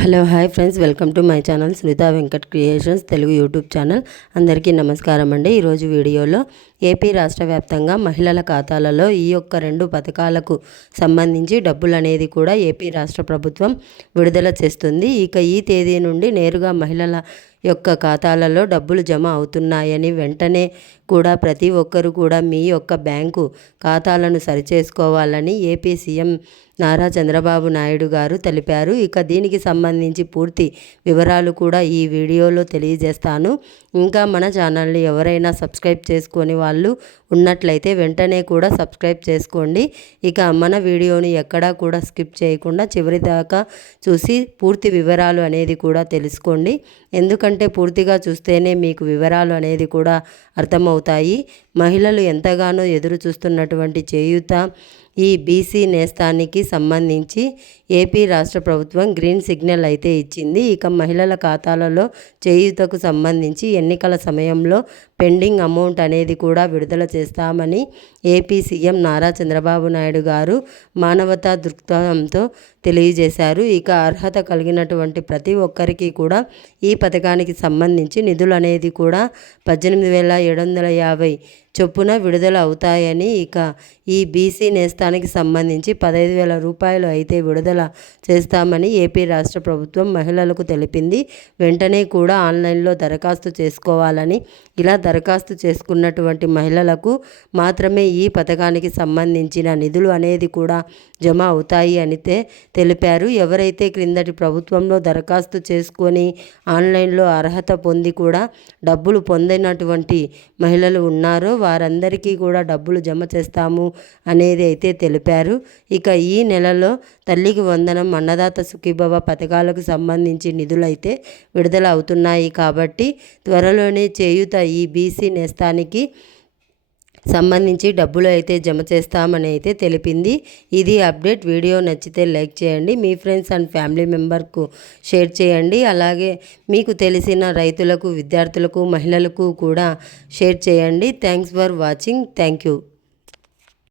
Hello hi friends. Welcome to my channel Sunitha Venkat creations Telugu YouTube channel. అందరికీ నమస్కారం అండి. ఈరోజు వీడియోలో ఏపీ రాష్ట్ర వ్యాప్తంగా మహిళల ఖాతాలలో ఈ యొక్క రెండు పథకాలకు సంబంధించి డబ్బులు అనేది కూడా ఏపీ రాష్ట్ర ప్రభుత్వం విడుదల చేస్తుంది. ఇక ఈ తేదీ నుండి నేరుగా మహిళల యొక్క ఖాతాలలో డబ్బులు జమ అవుతున్నాయని వెంటనే కూడా ప్రతి ఒక్కరు కూడా మీ యొక్క బ్యాంకు ఖాతాలను సరిచేసుకోవాలని ఏపీ సీఎం నారా చంద్రబాబు నాయుడు గారు తెలిపారు. ఇక దీనికి సంబంధించి పూర్తి వివరాలు కూడా ఈ వీడియోలో తెలియజేస్తాను. ఇంకా మన ఛానల్ని ఎవరైనా సబ్స్క్రైబ్ చేసుకొని వాళ్ళు ఉన్నట్లయితే వెంటనే కూడా సబ్స్క్రైబ్ చేసుకోండి. ఇక మన వీడియోని ఎక్కడా కూడా స్కిప్ చేయకుండా చివరి దాకా చూసి పూర్తి వివరాలు అనేది కూడా తెలుసుకోండి. ఎందుకంటే ఎందుకంటే పూర్తిగా చూస్తేనే మీకు వివరాలు అనేది కూడా అర్థమవుతాయి. మహిళలు ఎంతగానో ఎదురు చూస్తున్నటువంటి చేయూత ఈ బీసీ నేస్తానికి సంబంధించి ఏపీ రాష్ట్ర ప్రభుత్వం గ్రీన్ సిగ్నల్ అయితే ఇచ్చింది. ఇక మహిళల ఖాతాలలో చేయూతకు సంబంధించి ఎన్నికల సమయంలో పెండింగ్ అమౌంట్ అనేది కూడా విడుదల చేస్తామని ఏపీ సీఎం నారా చంద్రబాబు నాయుడు గారు మానవతా దృక్పథంతో తెలియజేశారు. ఇక అర్హత కలిగినటువంటి ప్రతి ఒక్కరికి కూడా ఈ పథకానికి సంబంధించి నిధులు అనేది కూడా పద్దెనిమిది వేల ఏడు వందల యాభై చొప్పున విడుదల అవుతాయని ఇక ఈ బీసీ నేస్తానికి సంబంధించి పదహైదు వేల రూపాయలు అయితే విడుదల చేస్తామని ఏపీ రాష్ట్ర ప్రభుత్వం మహిళలకు తెలిపింది. వెంటనే కూడా ఆన్లైన్లో దరఖాస్తు చేసుకోవాలని ఇలా దరఖాస్తు చేసుకున్నటువంటి మహిళలకు మాత్రమే ఈ పథకానికి సంబంధించిన నిధులు అనేది కూడా జమ అవుతాయి అనితే తెలిపారు. ఎవరైతే క్రిందటి ప్రభుత్వంలో దరఖాస్తు చేసుకొని ఆన్లైన్లో అర్హత పొంది కూడా డబ్బులు పొందినటువంటి మహిళలు ఉన్నారో వారందరికీ కూడా డబ్బులు జమ చేస్తాము అనేది అయితే తెలిపారు. ఇక ఈ నెలలో తల్లికి వందనం అన్నదాత సుఖీభవ పథకాలకు సంబంధించి నిధులైతే విడుదల అవుతున్నాయి కాబట్టి త్వరలోనే చేయుత ఈ బీసీ నేస్తానికి సంబంధించి డబ్బులు అయితే జమ చేస్తామని అయితే తెలిపింది. ఇది అప్డేట్. వీడియో నచ్చితే లైక్ చేయండి. మీ ఫ్రెండ్స్ అండ్ ఫ్యామిలీ మెంబర్కు షేర్ చేయండి. అలాగే మీకు తెలిసిన రైతులకు విద్యార్థులకు మహిళలకు కూడా షేర్ చేయండి. Thanks for watching. Thank you.